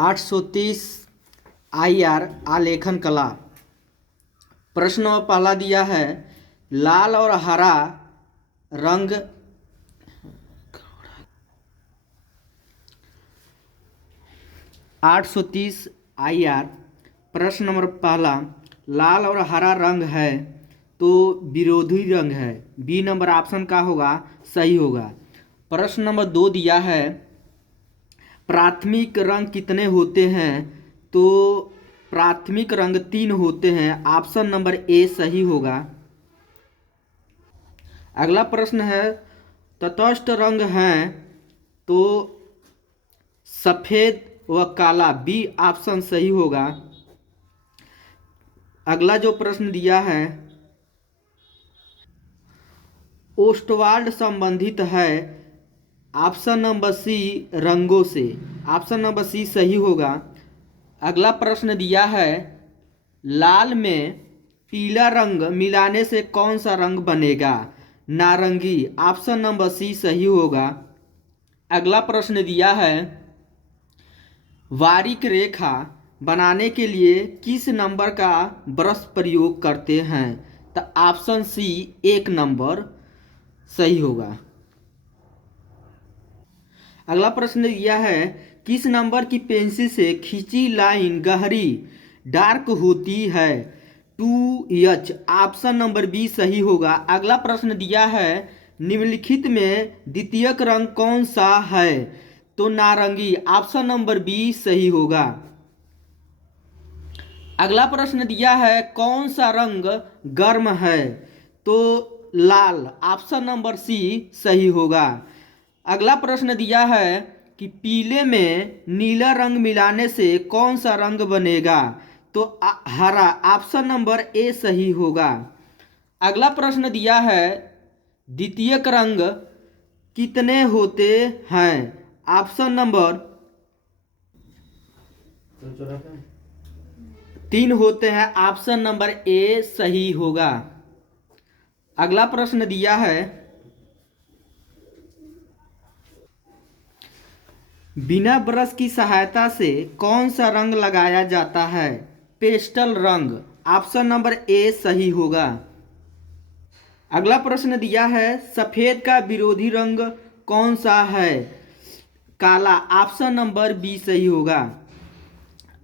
830 IR आलेखन कला। प्रश्न पहला दिया है लाल और हरा रंग 830 IR। प्रश्न नंबर पहला, लाल और हरा रंग है तो विरोधी रंग है। बी नंबर ऑप्शन का होगा, सही होगा। प्रश्न नंबर 2 दिया है प्राथमिक रंग कितने होते हैं, तो प्राथमिक रंग 3 होते हैं। ऑप्शन नंबर ए सही होगा। अगला प्रश्न है तटस्थ रंग हैं तो सफेद व काला। बी ऑप्शन सही होगा। अगला जो प्रश्न दिया है ओस्टवाल्ड संबंधित है। ऑप्शन नंबर सी रंगों से। ऑप्शन नंबर सी सही होगा। अगला प्रश्न दिया है लाल में पीला रंग मिलाने से कौन सा रंग बनेगा, नारंगी। ऑप्शन नंबर सी सही होगा। अगला प्रश्न दिया है बारीक रेखा बनाने के लिए किस नंबर का ब्रश प्रयोग करते हैं, तो ऑप्शन सी 1 नंबर सही होगा। अगला प्रश्न दिया है किस नंबर की पेंसिल से खींची लाइन गहरी डार्क होती है, 2H। ऑप्शन नंबर बी सही होगा। अगला प्रश्न दिया है निम्नलिखित में द्वितीयक रंग कौन सा है, तो नारंगी। ऑप्शन नंबर बी सही होगा। अगला प्रश्न दिया है कौन सा रंग गर्म है, तो लाल। ऑप्शन नंबर सी सही होगा। अगला प्रश्न दिया है कि पीले में नीला रंग मिलाने से कौन सा रंग बनेगा, तो हरा। ऑप्शन नंबर ए सही होगा। अगला प्रश्न दिया है द्वितीयक रंग कितने होते हैं। ऑप्शन नंबर 3 होते हैं। ऑप्शन नंबर ए सही होगा। अगला प्रश्न दिया है बिना ब्रश की सहायता से कौन सा रंग लगाया जाता है, पेस्टल रंग। ऑप्शन नंबर ए सही होगा। अगला प्रश्न दिया है सफेद का विरोधी रंग कौन सा है, काला। ऑप्शन नंबर बी सही होगा।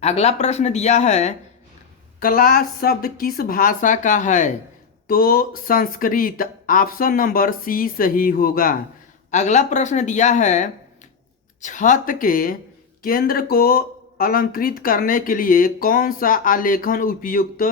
अगला प्रश्न दिया है कला शब्द किस भाषा का है, तो संस्कृत। ऑप्शन नंबर सी सही होगा। अगला प्रश्न दिया है छत के केंद्र को अलंकृत करने के लिए कौन सा आलेखन उपयुक्त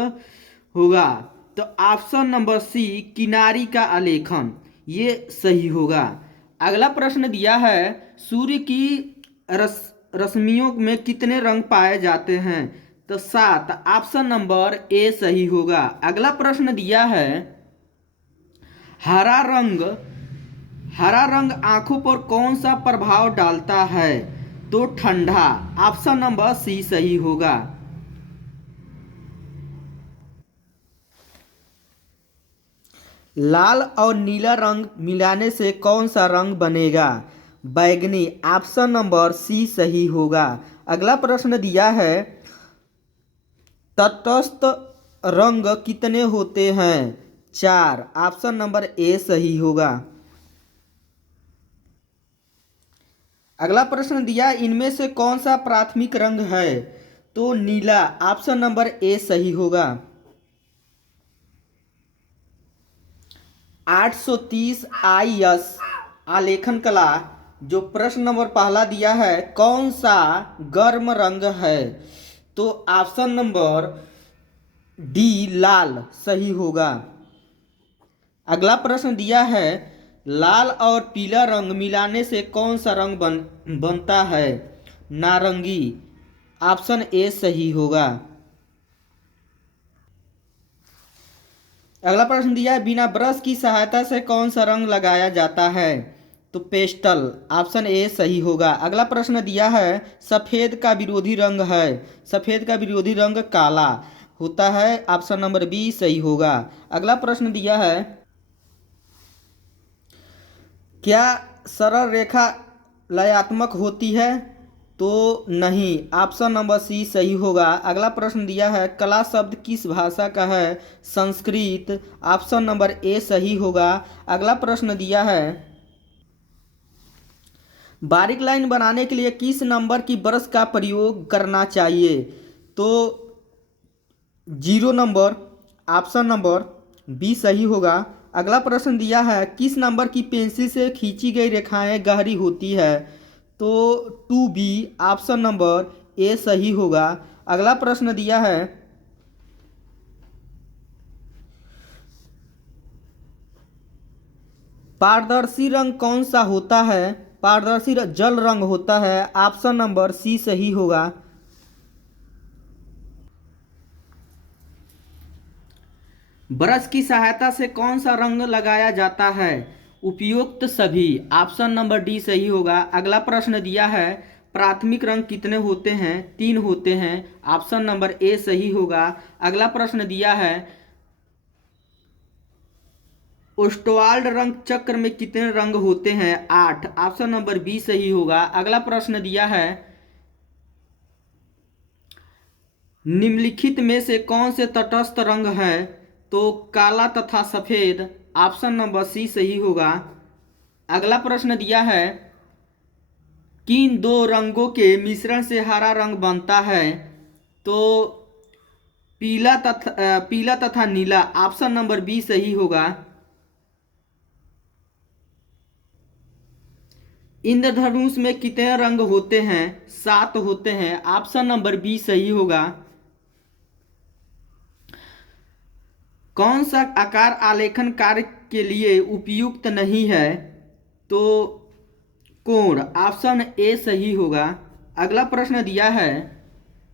होगा, तो ऑप्शन नंबर सी किनारी का आलेखन, ये सही होगा। अगला प्रश्न दिया है सूर्य की रश्मियों में कितने रंग पाए जाते हैं, तो 7। ऑप्शन नंबर ए सही होगा। अगला प्रश्न दिया है हरा रंग आंखों पर कौन सा प्रभाव डालता है, तो ठंडा। ऑप्शन नंबर सी सही होगा। लाल और नीला रंग मिलाने से कौन सा रंग बनेगा, बैगनी। ऑप्शन नंबर सी सही होगा। अगला प्रश्न दिया है तटस्थ रंग कितने होते हैं, 4। ऑप्शन नंबर ए सही होगा। अगला प्रश्न दिया इनमें से कौन सा प्राथमिक रंग है, तो नीला। ऑप्शन नंबर ए सही होगा। 830 IS आलेखन कला जो प्रश्न नंबर पहला दिया है कौन सा गर्म रंग है, तो ऑप्शन नंबर डी लाल सही होगा। अगला प्रश्न दिया है लाल और पीला रंग मिलाने से कौन सा रंग बनता है, नारंगी। ऑप्शन ए सही होगा। अगला प्रश्न दिया है बिना ब्रश की सहायता से कौन सा रंग लगाया जाता है, तो पेस्टल। ऑप्शन ए सही होगा। अगला प्रश्न दिया है सफेद का विरोधी रंग है, सफेद का विरोधी रंग काला होता है। ऑप्शन नंबर बी सही होगा। अगला प्रश्न दिया है क्या सरल रेखा लयात्मक होती है, तो नहीं, ऑप्शन नंबर सी सही होगा। अगला प्रश्न दिया है कला शब्द किस भाषा का है? संस्कृत। ऑप्शन नंबर ए सही होगा। अगला प्रश्न दिया है बारीक लाइन बनाने के लिए किस नंबर की ब्रश का प्रयोग करना चाहिए? तो 0 नंबर। ऑप्शन नंबर बी सही होगा। अगला प्रश्न दिया है किस नंबर की पेंसिल से खींची गई रेखाएं गहरी होती है? तो 2B। ऑप्शन नंबर ए सही होगा। अगला प्रश्न दिया है पारदर्शी रंग कौन सा होता है? पारदर्शी जल रंग होता है। ऑप्शन नंबर सी सही होगा। ब्रश की सहायता से कौन सा रंग लगाया जाता है? उपयुक्त सभी। ऑप्शन नंबर डी सही होगा। अगला प्रश्न दिया है प्राथमिक रंग कितने होते हैं? 3 होते हैं। ऑप्शन नंबर ए सही होगा। अगला प्रश्न दिया है ओस्टवाल्ड रंग चक्र में कितने रंग होते हैं? 8। ऑप्शन नंबर बी सही होगा। अगला प्रश्न दिया है निम्नलिखित में से कौन से तटस्थ रंग है? तो काला तथा सफेद। ऑप्शन नंबर सी सही होगा। अगला प्रश्न दिया है किन दो रंगों के मिश्रण से हरा रंग बनता है? तो पीला तथा नीला। ऑप्शन नंबर बी सही होगा। इंद्रधनुष में कितने रंग होते हैं? 7 होते हैं। ऑप्शन नंबर बी सही होगा। कौन सा आकार आलेखन कार्य के लिए उपयुक्त नहीं है? तो कोण। ऑप्शन ए सही होगा। अगला प्रश्न दिया है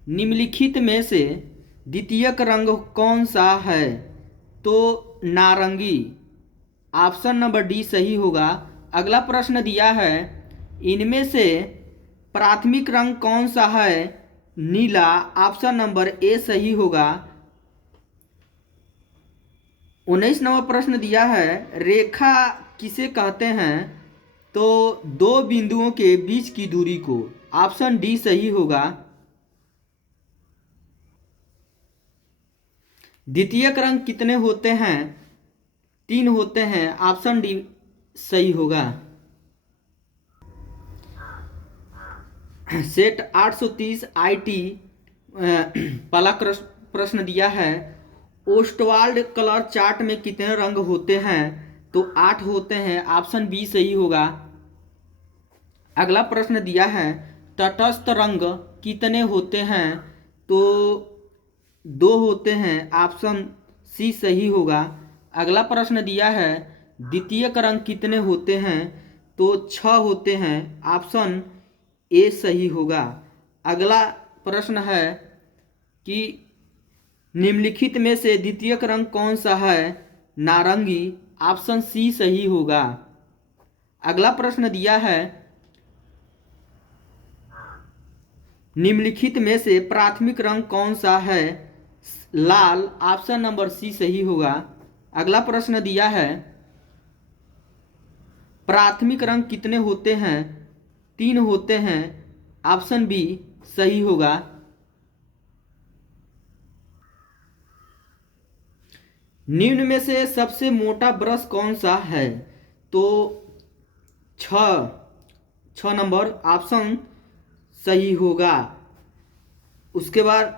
निम्नलिखित में से द्वितीयक रंग कौन सा है? तो नारंगी। ऑप्शन नंबर डी सही होगा। अगला प्रश्न दिया है इनमें से प्राथमिक रंग कौन सा है? नीला। ऑप्शन नंबर ए सही होगा। 19 नंबर प्रश्न दिया है रेखा किसे कहते हैं? तो 2 बिंदुओं के बीच की दूरी को। ऑप्शन डी सही होगा। द्वितीयक रंग कितने होते हैं? 3 होते हैं। ऑप्शन डी सही होगा। सेट 830 IT पहला प्रश्न दिया है ओस्टवाल्ड कलर चार्ट में कितने रंग होते हैं? तो 8 होते हैं। ऑप्शन बी सही होगा। अगला प्रश्न दिया है तटस्थ रंग कितने होते हैं? तो 2 होते हैं। ऑप्शन सी सही होगा। अगला प्रश्न दिया है द्वितीयक रंग कितने होते हैं? तो 6 होते हैं। ऑप्शन ए सही होगा। अगला प्रश्न है कि निम्नलिखित में से द्वितीयक रंग कौन सा है? नारंगी। ऑप्शन सी सही होगा। अगला प्रश्न दिया है निम्नलिखित में से प्राथमिक रंग कौन सा है? लाल। ऑप्शन नंबर सी सही होगा। अगला प्रश्न दिया है प्राथमिक रंग कितने होते हैं? 3 होते हैं। ऑप्शन बी सही होगा। निम्न में से सबसे मोटा ब्रश कौन सा है? तो 6 नंबर। ऑप्शन सही होगा। उसके बाद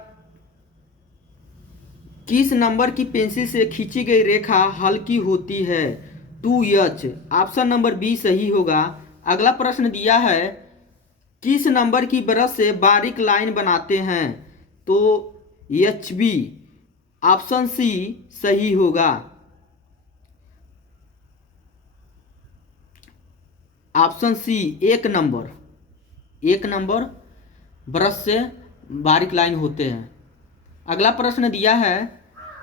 किस नंबर की पेंसिल से खींची गई रेखा हल्की होती है? 2H। ऑप्शन नंबर बी सही होगा। अगला प्रश्न दिया है किस नंबर की ब्रश से बारीक लाइन बनाते हैं? तो HB। ऑप्शन सी सही होगा। ऑप्शन सी 1 नंबर ब्रश से बारीक लाइन होते हैं। अगला प्रश्न दिया है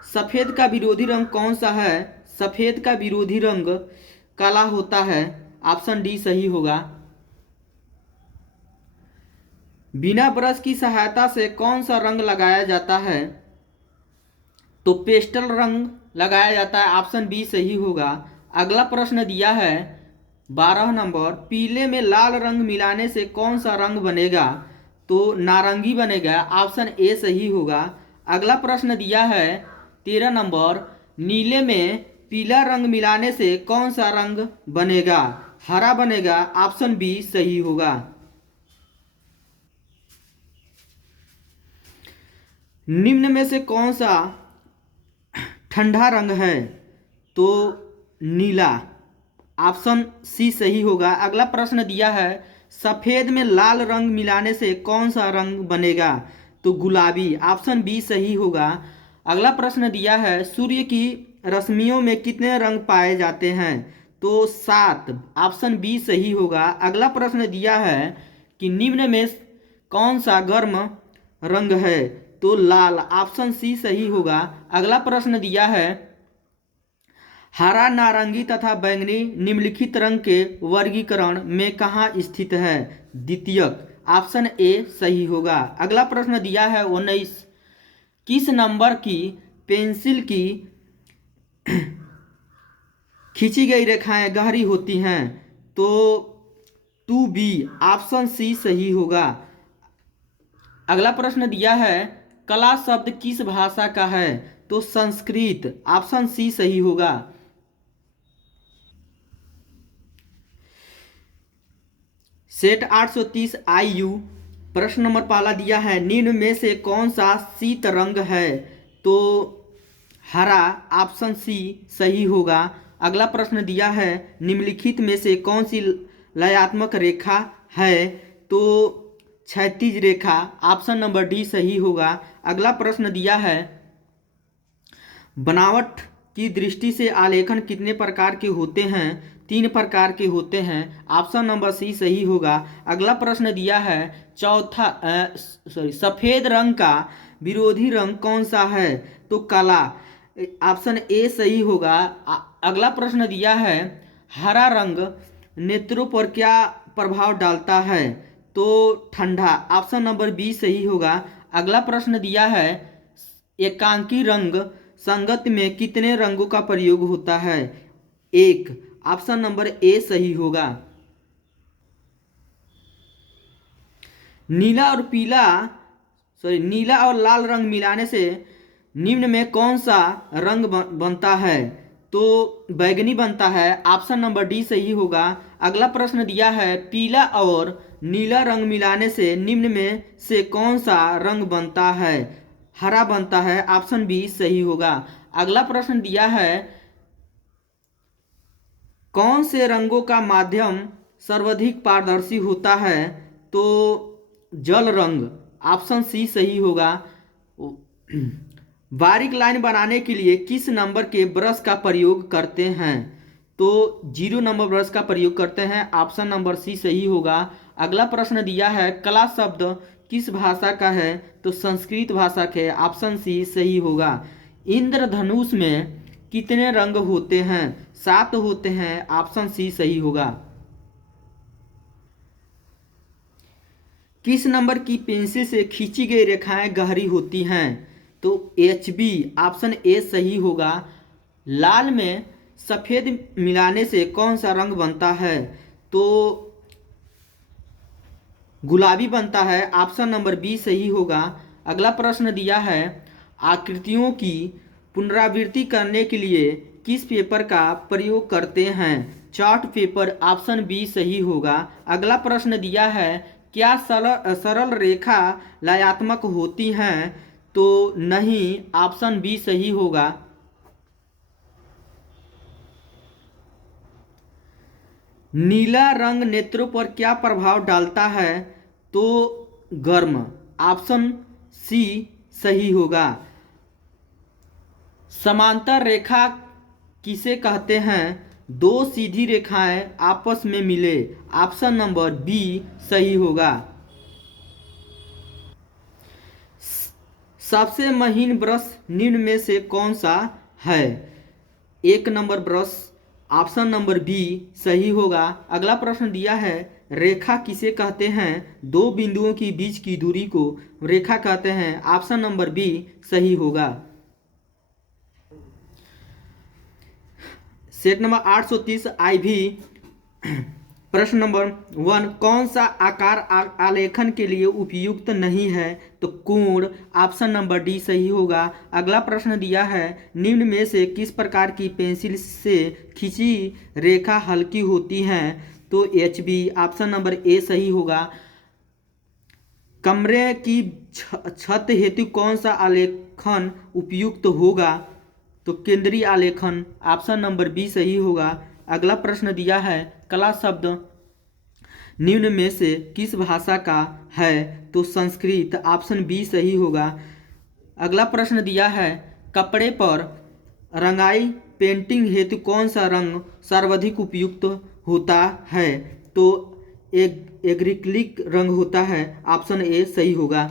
सफ़ेद का विरोधी रंग कौन सा है? सफ़ेद का विरोधी रंग काला होता है। ऑप्शन डी सही होगा। बिना ब्रश की सहायता से कौन सा रंग लगाया जाता है? तो पेस्टल रंग लगाया जाता है। ऑप्शन बी सही होगा। अगला प्रश्न दिया है 12 नंबर, पीले में लाल रंग मिलाने से कौन सा रंग बनेगा? तो नारंगी बनेगा, ऑप्शन ए सही होगा। अगला प्रश्न दिया है 13 नंबर, नीले में पीला रंग मिलाने से कौन सा रंग बनेगा? हरा बनेगा, ऑप्शन बी सही होगा। निम्न में से कौन सा ठंडा रंग है? तो नीला, ऑप्शन सी सही होगा। अगला प्रश्न दिया है सफेद में लाल रंग मिलाने से कौन सा रंग बनेगा? तो गुलाबी, ऑप्शन बी सही होगा। अगला प्रश्न दिया है सूर्य की रश्मियों में कितने रंग पाए जाते हैं? तो 7, ऑप्शन बी सही होगा। अगला प्रश्न दिया है कि निम्न में कौन सा गर्म रंग है? तो लाल, ऑप्शन सी सही होगा। अगला प्रश्न दिया है हरा, नारंगी तथा बैंगनी निम्नलिखित रंग के वर्गीकरण में कहाँ स्थित है? द्वितीयक, ऑप्शन ए सही होगा। अगला प्रश्न दिया है 19, किस नंबर की पेंसिल की खींची गई रेखाएं गहरी होती हैं? तो 2B, ऑप्शन सी सही होगा। अगला प्रश्न दिया है कला शब्द किस भाषा का है? तो संस्कृत, ऑप्शन सी सही होगा। सेट 830 IU प्रश्न नंबर पहला दिया है निम्न में से कौन सा शीत रंग है? तो हरा, ऑप्शन सी सही होगा। अगला प्रश्न दिया है निम्नलिखित में से कौन सी लयात्मक रेखा है? तो क्षैतिज रेखा, ऑप्शन नंबर डी सही होगा। अगला प्रश्न दिया है बनावट की दृष्टि से आलेखन कितने प्रकार के होते हैं? 3 प्रकार के होते हैं, ऑप्शन नंबर सी सही होगा। अगला प्रश्न दिया है सफेद रंग का विरोधी रंग कौन सा है? तो काला, ऑप्शन ए सही होगा। अगला प्रश्न दिया है हरा रंग नेत्रों पर क्या प्रभाव डालता है? तो ठंडा, ऑप्शन नंबर बी सही होगा। अगला प्रश्न दिया है एकांकी रंग संगत में कितने रंगों का प्रयोग होता है? 1, ऑप्शन नंबर ए सही होगा। नीला और लाल रंग मिलाने से निम्न में कौन सा रंग बनता है? तो बैगनी बनता है, ऑप्शन नंबर डी सही होगा। अगला प्रश्न दिया है पीला और नीला रंग मिलाने से निम्न में से कौन सा रंग बनता है? हरा बनता है, ऑप्शन बी सही होगा। अगला प्रश्न दिया है कौन से रंगों का माध्यम सर्वाधिक पारदर्शी होता है? तो जल रंग, ऑप्शन सी सही होगा। बारीक लाइन बनाने के लिए किस नंबर के ब्रश का प्रयोग करते हैं? तो 0 नंबर ब्रश का प्रयोग करते हैं, ऑप्शन नंबर सी सही होगा। अगला प्रश्न दिया है कला शब्द किस भाषा का है? तो संस्कृत भाषा के, ऑप्शन सी सही होगा। इंद्रधनुष में कितने रंग होते हैं? 7 होते हैं, ऑप्शन सी सही होगा। किस नंबर की पेंसिल से खींची गई रेखाएं गहरी होती हैं? तो HB, ऑप्शन ए सही होगा। लाल में सफ़ेद मिलाने से कौन सा रंग बनता है? तो गुलाबी बनता है, ऑप्शन नंबर बी सही होगा। अगला प्रश्न दिया है आकृतियों की पुनरावृत्ति करने के लिए किस पेपर का प्रयोग करते हैं? चार्ट पेपर, ऑप्शन बी सही होगा। अगला प्रश्न दिया है क्या सरल रेखा लयात्मक होती हैं? तो नहीं, ऑप्शन बी सही होगा। नीला रंग नेत्रों पर क्या प्रभाव डालता है? तो गर्म, ऑप्शन सी सही होगा। समांतर रेखा किसे कहते हैं? 2 सीधी रेखाएं आपस में मिले, ऑप्शन नंबर बी सही होगा। सबसे महीन ब्रश निम्न में से कौन सा है? 1 number brush, option number B सही होगा। अगला प्रश्न दिया है रेखा किसे कहते हैं? 2 बिंदुओं के बीच की दूरी को रेखा कहते हैं, ऑप्शन नंबर बी सही होगा। सेट नंबर 830 IV प्रश्न नंबर 1, कौन सा आकार आलेखन के लिए उपयुक्त नहीं है? तो कोण, ऑप्शन नंबर डी सही होगा। अगला प्रश्न दिया है, निम्न में से किस प्रकार की पेंसिल से खींची रेखा हल्की होती है? तो HB, ऑप्शन नंबर ए सही होगा। कमरे की छत हेतु कौन सा आलेखन उपयुक्त होगा? तो केंद्रीय आलेखन, ऑप्शन नंबर बी सही होगा। अगला प्रश्न दिया है, कला शब्द निम्न में से किस भाषा का है? तो संस्कृत, ऑप्शन बी सही होगा। अगला प्रश्न दिया है, कपड़े पर रंगाई पेंटिंग हेतु कौन सा रंग सर्वाधिक उपयुक्त होता है? तो एग्रिक्लिक रंग होता है, ऑप्शन ए सही होगा।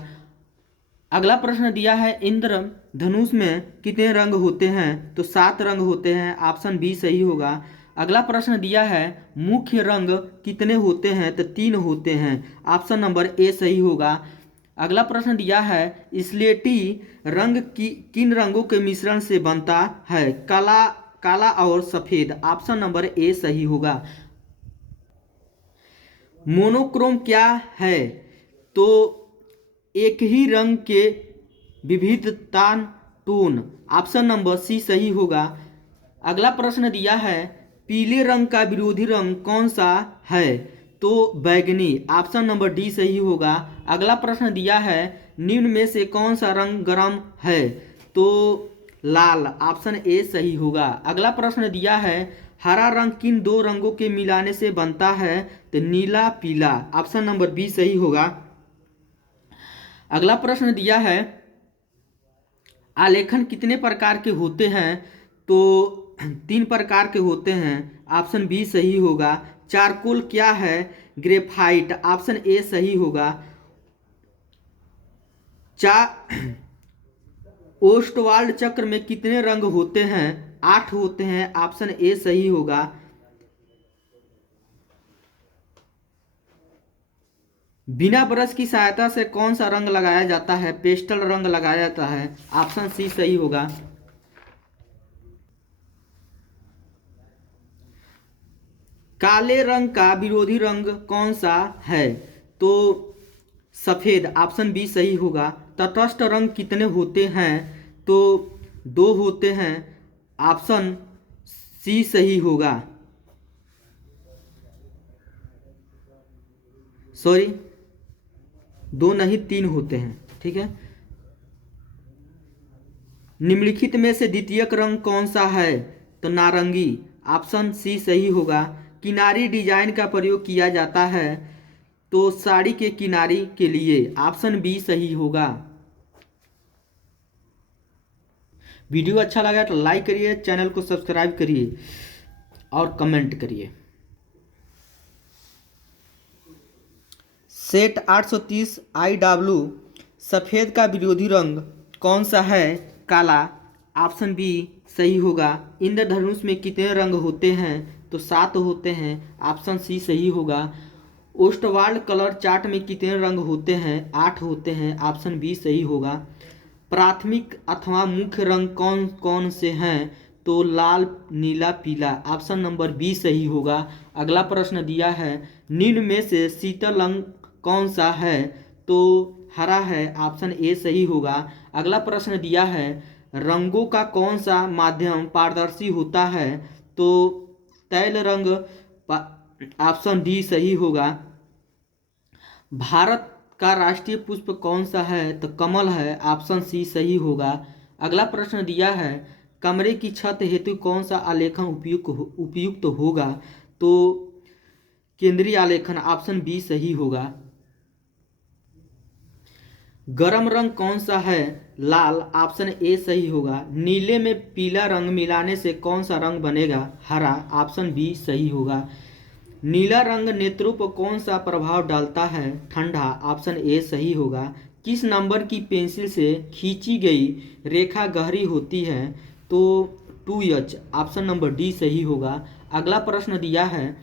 अगला प्रश्न दिया है, इंद्र धनुष में कितने रंग होते हैं? तो 7 रंग होते हैं, ऑप्शन बी सही होगा। अगला प्रश्न दिया है, मुख्य रंग कितने होते हैं? तो 3 होते हैं, ऑप्शन नंबर ए सही होगा। अगला प्रश्न दिया है, स्लेटी रंग किन रंगों के मिश्रण से बनता है? काला और सफेद, ऑप्शन नंबर ए सही होगा। मोनोक्रोम क्या है? तो एक ही रंग के विविधता टोन, ऑप्शन नंबर सी सही होगा। अगला प्रश्न दिया है, पीले रंग का विरोधी रंग कौन सा है? तो बैगनी, ऑप्शन नंबर डी सही होगा। अगला प्रश्न दिया है, निम्न में से कौन सा रंग गर्म है? तो लाल, ऑप्शन ए सही होगा। अगला प्रश्न दिया है, हरा रंग किन 2 रंगों के मिलाने से बनता है? तो नीला पीला, ऑप्शन नंबर बी सही होगा। अगला प्रश्न दिया है, आलेखन कितने प्रकार के होते हैं? तो 3 प्रकार के होते हैं, ऑप्शन बी सही होगा। चारकोल क्या है? ग्रेफाइट, ऑप्शन ए सही होगा। ओस्टवाल्ड चक्र में कितने रंग होते हैं? 8 होते हैं, ऑप्शन ए सही होगा। बिना ब्रश की सहायता से कौन सा रंग लगाया जाता है? पेस्टल रंग लगाया जाता है, ऑप्शन सी सही होगा। काले रंग का विरोधी रंग कौन सा है? तो सफेद, ऑप्शन बी सही होगा। तटस्थ रंग कितने होते हैं? तो 2 होते हैं, ऑप्शन सी सही होगा। सॉरी, 2 नहीं 3 होते हैं, ठीक है। निम्नलिखित में से द्वितीयक रंग कौन सा है? तो नारंगी, ऑप्शन सी सही होगा। किनारी डिजाइन का प्रयोग किया जाता है? तो साड़ी के किनारी के लिए, ऑप्शन बी सही होगा। वीडियो अच्छा लगा तो लाइक करिए, चैनल को सब्सक्राइब करिए और कमेंट करिए। सेट 830 IW सफ़ेद का विरोधी रंग कौन सा है? काला, ऑप्शन बी सही होगा। इंद्रधनुष में कितने रंग होते हैं? तो 7 होते हैं, ऑप्शन सी सही होगा। ओस्टवाल्ड कलर चार्ट में कितने रंग होते हैं? 8 होते हैं, ऑप्शन बी सही होगा। प्राथमिक अथवा मुख्य रंग कौन कौन से हैं? तो लाल नीला पीला, ऑप्शन नंबर बी सही होगा। अगला प्रश्न दिया है, निम्न में से शीतल रंग कौन सा है? तो हरा है, ऑप्शन ए सही होगा। अगला प्रश्न दिया है, रंगों का कौन सा माध्यम पारदर्शी होता है? तो तैल रंग, ऑप्शन डी सही होगा। भारत का राष्ट्रीय पुष्प कौन सा है? तो कमल है, ऑप्शन सी सही होगा। अगला प्रश्न दिया है, कमरे की छत हेतु कौन सा आलेखन उपयुक्त होगा? तो केंद्रीय आलेखन, ऑप्शन बी सही होगा। गरम रंग कौन सा है? लाल, ऑप्शन ए सही होगा। नीले में पीला रंग मिलाने से कौन सा रंग बनेगा? हरा, ऑप्शन बी सही होगा। नीला रंग नेत्रों पर कौन सा प्रभाव डालता है? ठंडा, ऑप्शन ए सही होगा। किस नंबर की पेंसिल से खींची गई रेखा गहरी होती है? तो 2H, ऑप्शन नंबर डी सही होगा। अगला प्रश्न दिया है,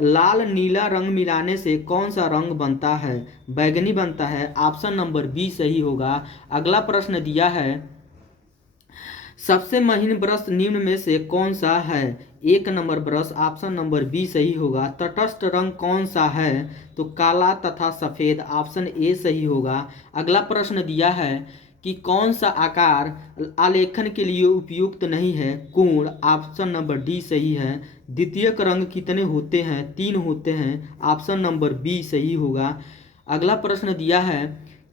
लाल नीला रंग मिलाने से कौन सा रंग बनता है? बैगनी बनता है, ऑप्शन नंबर बी सही होगा। अगला प्रश्न दिया है, सबसे महीन ब्रश निम्न में से कौन सा है? 1 number brush, option number B सही होगा। तटस्थ रंग कौन सा है? तो काला तथा सफ़ेद, ऑप्शन ए सही होगा। अगला प्रश्न दिया है कि कौन सा आकार आलेखन के लिए उपयुक्त नहीं है? कोण, ऑप्शन नंबर डी सही है। द्वितीयक रंग कितने होते हैं? 3 होते हैं, ऑप्शन नंबर बी सही होगा। अगला प्रश्न दिया है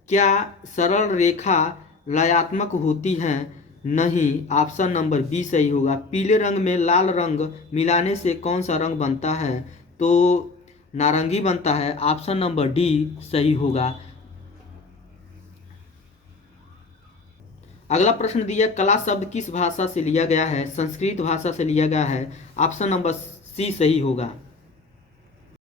क्या सरल रेखा लयात्मक होती हैं? नहीं, ऑप्शन नंबर बी सही होगा। पीले रंग में लाल रंग मिलाने से कौन सा रंग बनता है? तो नारंगी बनता है, ऑप्शन नंबर डी सही होगा। अगला प्रश्न दिया कला शब्द किस भाषा से लिया गया है? संस्कृत भाषा से लिया गया है, ऑप्शन नंबर सी सही होगा।